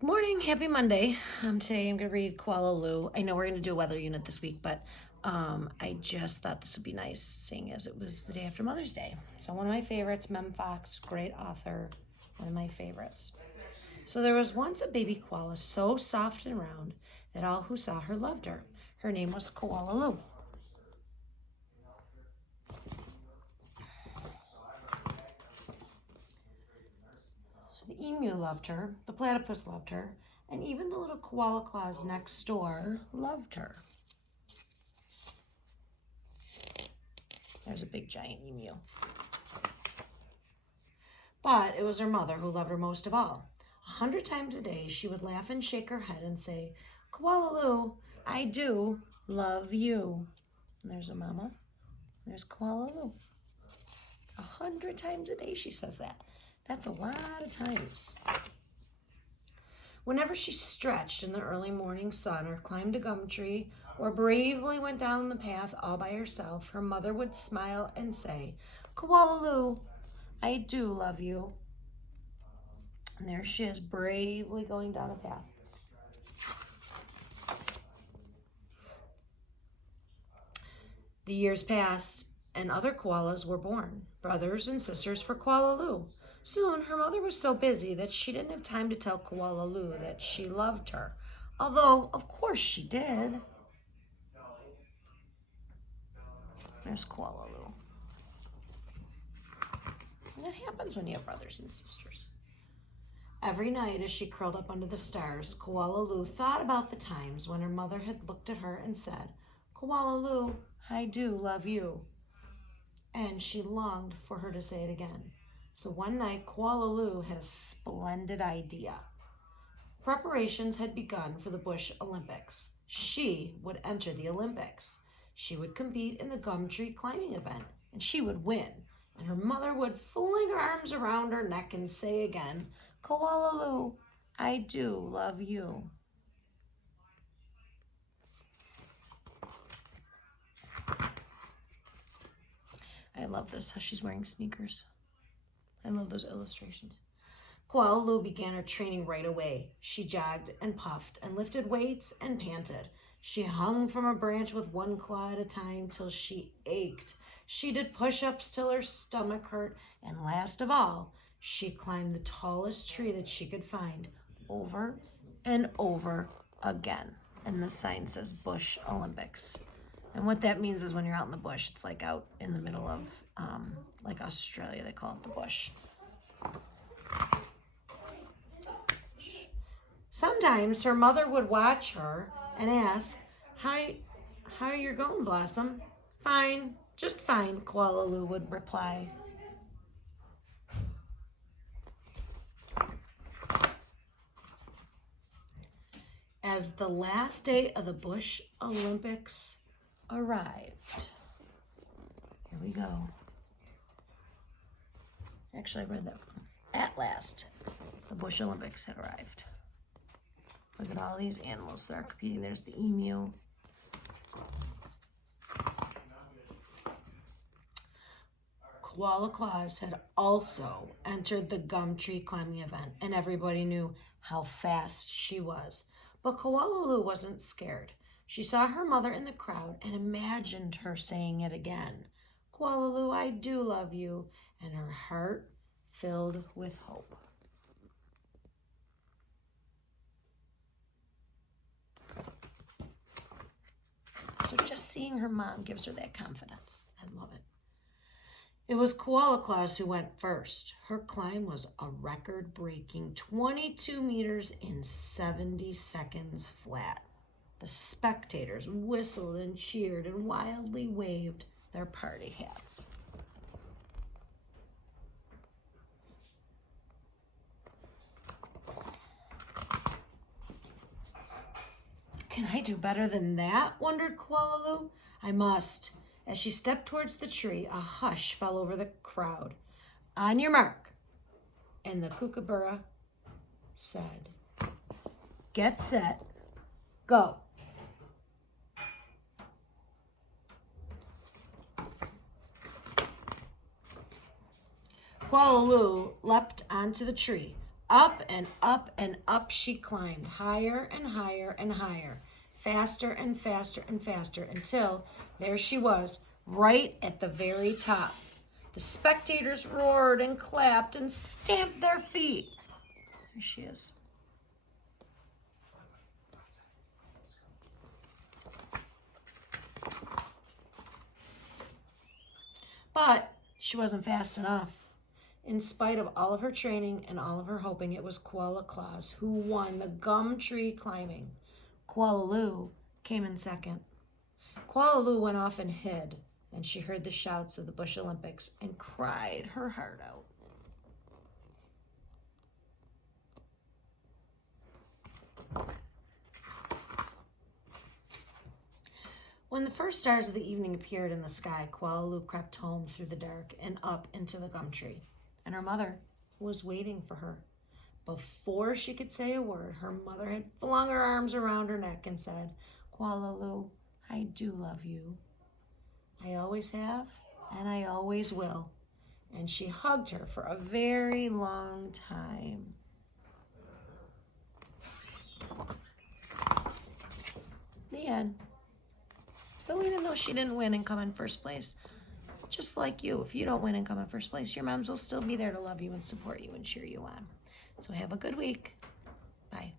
Good morning, happy Monday. Today I'm going to read Kuala Lu. I know we're going to do a weather unit this week, but I just thought this would be nice, seeing as it was the day after Mother's Day. So one of my favorites, Mem Fox, great author, one of my favorites. So there was once a baby koala so soft and round that all who saw her loved her. Her name was Kuala Lu. The emu loved her, the platypus loved her, and even the little koala claws next door loved her. There's a big giant emu. But it was her mother who loved her most of all. 100 times a day she would laugh and shake her head and say, Kuala Lu, I do love you. And there's a mama. There's Kuala Lu. 100 times a day she says that. That's a lot of times. Whenever she stretched in the early morning sun or climbed a gum tree or bravely went down the path all by herself, her mother would smile and say, Kuala Lu, I do love you. And there she is, bravely going down a path. The years passed, and other koalas were born, brothers and sisters for Kuala Lu. Soon, her mother was so busy that she didn't have time to tell Kuala Lu that she loved her, although, of course, she did. There's Kuala Lu. And that happens when you have brothers and sisters. Every night, as she curled up under the stars, Kuala Lu thought about the times when her mother had looked at her and said, Kuala Lu, I do love you. And she longed for her to say it again. So one night, Kuala Lu had a splendid idea. Preparations had begun for the Bush Olympics. She would enter the Olympics. She would compete in the gum tree climbing event, and she would win. And her mother would fling her arms around her neck and say again, Kuala Lu, I do love you. I love this, how she's wearing sneakers. I love those illustrations. Kuala Lu began her training right away. She jogged and puffed and lifted weights and panted. She hung from a branch with one claw at a time till she ached. She did push-ups till her stomach hurt. And last of all, she climbed the tallest tree that she could find over and over again. And the sign says Bush Olympics. And what that means is when you're out in the bush, it's like out in the middle of, like Australia, they call it the bush. Sometimes her mother would watch her and ask, how you going, Blossom? Fine, just fine, Kuala Lu would reply. As the last day of the Bush Olympics arrived. Here we go. Actually, I read that wrong. At last, the Bush Olympics had arrived. Look at all these animals that are competing. There's the emu. Koala Claus had also entered the gum tree climbing event, and everybody knew how fast she was. But Kuala Lu wasn't scared. She saw her mother in the crowd and imagined her saying it again. Kuala Lu, I do love you, and her heart filled with hope. So just seeing her mom gives her that confidence. I love it. It was Koala Claus who went first. Her climb was a record-breaking 22 meters in 70 seconds flat. The spectators whistled and cheered and wildly waved their party hats. Can I do better than that? Wondered Kuala Lu. I must. As she stepped towards the tree, a hush fell over the crowd. On your mark. And the kookaburra said, get set, go. Kuala Lu leapt onto the tree. Up and up and up she climbed, higher and higher and higher, faster and faster and faster, until there she was, right at the very top. The spectators roared and clapped and stamped their feet. There she is. But she wasn't fast enough. In spite of all of her training and all of her hoping, it was Koala Claus who won the gum tree climbing. Koala Lou came in second. Koala Lou went off and hid, and she heard the shouts of the Bush Olympics and cried her heart out. When the first stars of the evening appeared in the sky, Koala Lou crept home through the dark and up into the gum tree, and her mother was waiting for her. Before she could say a word, her mother had flung her arms around her neck and said, "Koala Lou, I do love you. I always have, and I always will." And she hugged her for a very long time. The end. So even though she didn't win and come in first place, just like you, if you don't win and come in first place, your moms will still be there to love you and support you and cheer you on. So have a good week. Bye.